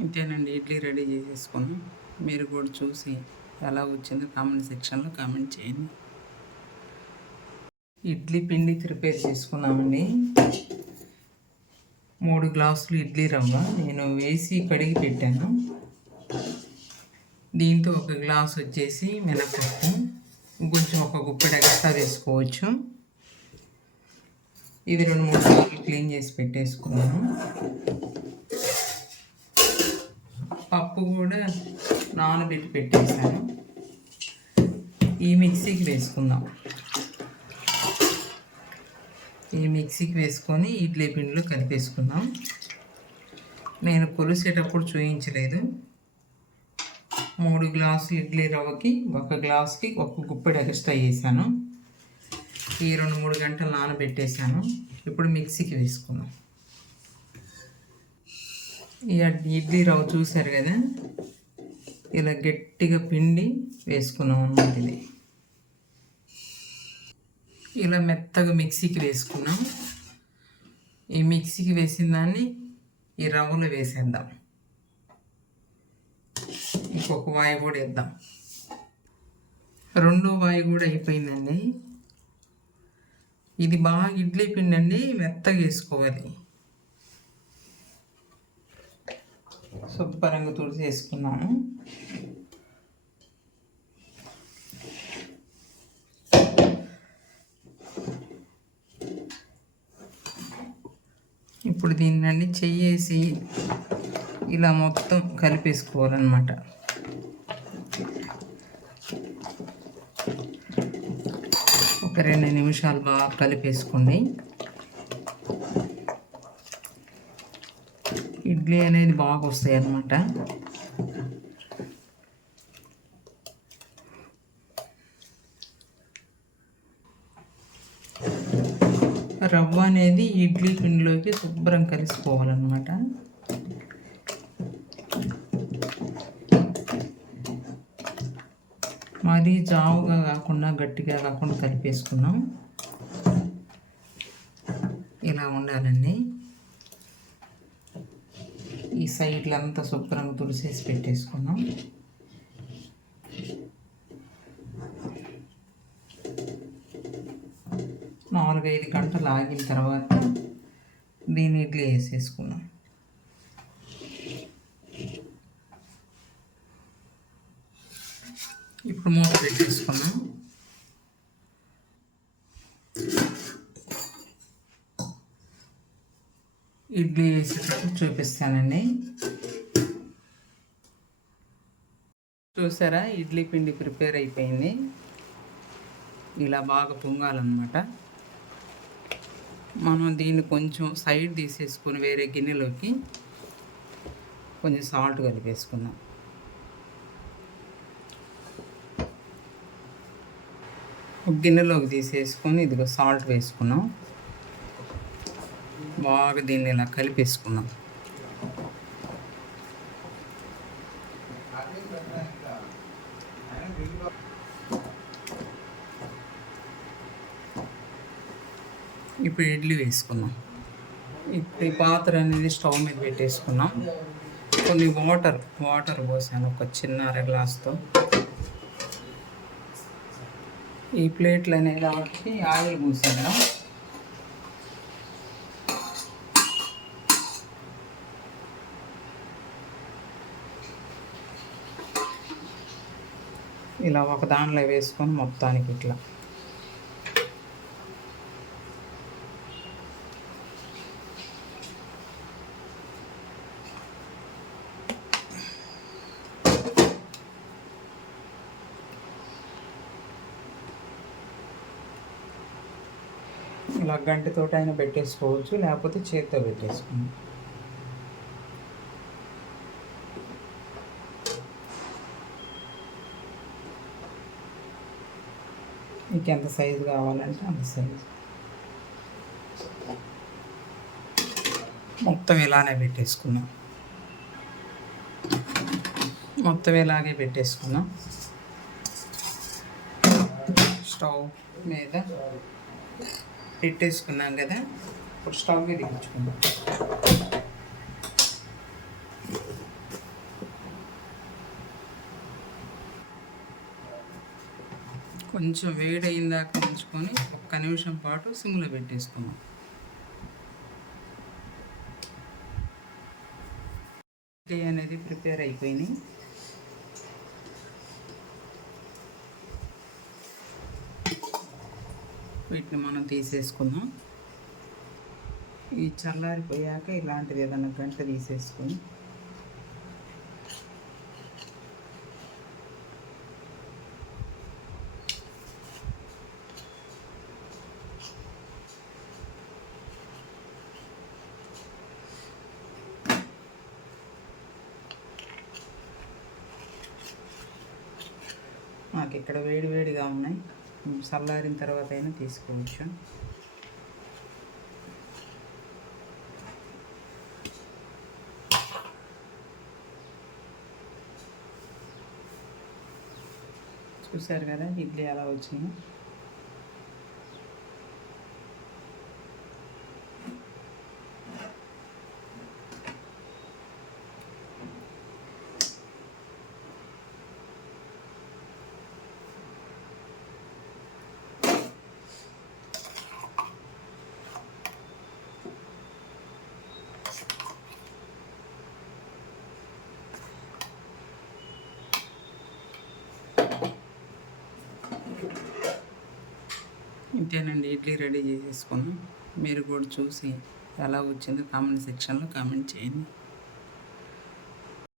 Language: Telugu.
ఇంతేనండి, ఇడ్లీ రెడీ చేసేసుకున్నాం. మీరు కూడా చూసి ఎలా వచ్చిందో కామెంట్ సెక్షన్లో కామెంట్ చేయండి. ఇడ్లీ పిండి ప్రిపేర్ చేసుకున్నామండి. 3 గ్లాసులు ఇడ్లీ రవ్వ నేను వేసి కడిగి పెట్టాను. దీంతో 1 గ్లాస్ వచ్చేసి మినపప్పు, కొంచెం ఒక గుప్పెడు ఎక్స్ట్రా వేసుకోవచ్చు. ఇది 2-3 సార్లు క్లీన్ చేసి పెట్టేసుకున్నాను. పప్పు కూడా నానబెట్టి పెట్టేసాను. ఈ మిక్సీకి వేసుకుందాం. ఈ మిక్సీకి వేసుకొని ఇడ్లీ పిండిలో కలిపేసుకుందాం. నేను కొలిసేటప్పుడు చూపించలేదు. 3 గ్లాసులు ఇడ్లీ రవ్వకి 1 గ్లాస్కి 1 గుప్పెడు ఎక్స్ట్రా వేసాను. ఈ 2-3 గంటలు నానబెట్టేసాను. ఇప్పుడు మిక్సీకి వేసుకుందాం. ఈ ఇడ్లీ రవ్వ చూసారు కదా, ఇలా గట్టిగా పిండి వేసుకున్నాం అన్నమాట. ఇది ఇలా మెత్తగా మిక్సీకి వేసుకున్నాం. ఈ మిక్సీకి వేసిన దాన్ని ఈ రవ్వలో వేసేద్దాం. ఇంకొక వాయి కూడా వేద్దాం. 2వ వాయి కూడా అయిపోయిందండి. ఇది బాగా ఇడ్లీ పిండి అండి, మెత్తగా వేసుకోవాలి. శుభ్రంగా తుడిచేసుకున్నాము. ఇప్పుడు దీన్ని చెయ్యేసి ఇలా మొత్తం కలిపేసుకోవాలన్నమాట. ఒక 2 నిమిషాలు బాగా కలిపేసుకోండి. ఇడ్లీ అనేది బాగా వస్తాయి అన్నమాట. రవ్వ అనేది ఇడ్లీ పిండిలోకి శుభ్రం కలిసిపోవాలన్నమాట. మరీ జావుగా కాకుండా గట్టిగా కాకుండా కలిపేసుకున్నాం. ఇలా ఉండాలండి. ఈ సైడ్లంతా శుభ్రంగా తుడిసేసి పెట్టేసుకున్నాం. నాలుగు 5 గంటలు ఆగిన తర్వాత దీన్ని ఇడ్లీ వేసేసుకున్నాం. ఇప్పుడు మూత పెట్టేసుకున్నాం. ఇడ్లీ వేసేటప్పుడు చూపిస్తానండి. చూసారా, ఇడ్లీ పిండి ప్రిపేర్ అయిపోయింది. ఇలా బాగా పొంగాలన్నమాట. మనం దీన్ని కొంచెం సైడ్ తీసేసుకొని వేరే గిన్నెలోకి కొంచెం సాల్ట్ కలిపేసుకుందాం. ఒక గిన్నెలోకి తీసేసుకొని ఇదిగో సాల్ట్ వేసుకున్నాం. బాగా దీన్ని ఇలా కలిపేసుకున్నాం. ఇప్పుడు ఇడ్లీ వేసుకున్నాం. ఇప్పుడు ఈ పాత్ర అనేది స్టవ్ మీద పెట్టేసుకున్నాం. కొన్ని వాటర్ పోసాను, ఒక చిన్న 1/2 గ్లాస్తో. ఈ ప్లేట్లు అనేది వాటికి ఆయిల్ పోసాను. ఇలా ఒక దానిలో వేసుకొని మొత్తానికి ఇట్లా ఇలా గంటతోటి అయినా పెట్టేసుకోవచ్చు, లేకపోతే చేతితో పెట్టేసుకోండి. మీకు ఎంత సైజు కావాలంటే అంత సైజు. మొత్తం ఇలానే పెట్టేసుకున్నాం. మొత్తం ఇలాగే పెట్టేసుకున్నాం. స్టవ్ మీద పెట్టేసుకున్నాం కదా, ఇప్పుడు స్టవ్ మీద ఇచ్చుకుందాం. కొంచెం వేడైందాక ఉంచుకొని ఒక్క నిమిషం పాటు సిమ్లో పెట్టేసుకున్నాం. ఇడ్లీ అనేది ప్రిపేర్ అయిపోయినాయి. వీటిని మనం తీసేసుకుందాం. ఈ చల్లారిపోయాక ఇలాంటిది ఏదైనా గంట తీసేసుకొని మాకు ఇక్కడ వేడివేడిగా ఉన్నాయి, చల్లారిన తర్వాత అయినా తీసుకోవచ్చు. చూసారు కదా ఇడ్లీ ఎలా వచ్చింది. ఇంతేనండి, ఇడ్లీ రెడీ చేసేసుకున్నాం. మీరు కూడా చూసి ఎలా వచ్చిందో కామెంట్ సెక్షన్లో కామెంట్ చేయండి.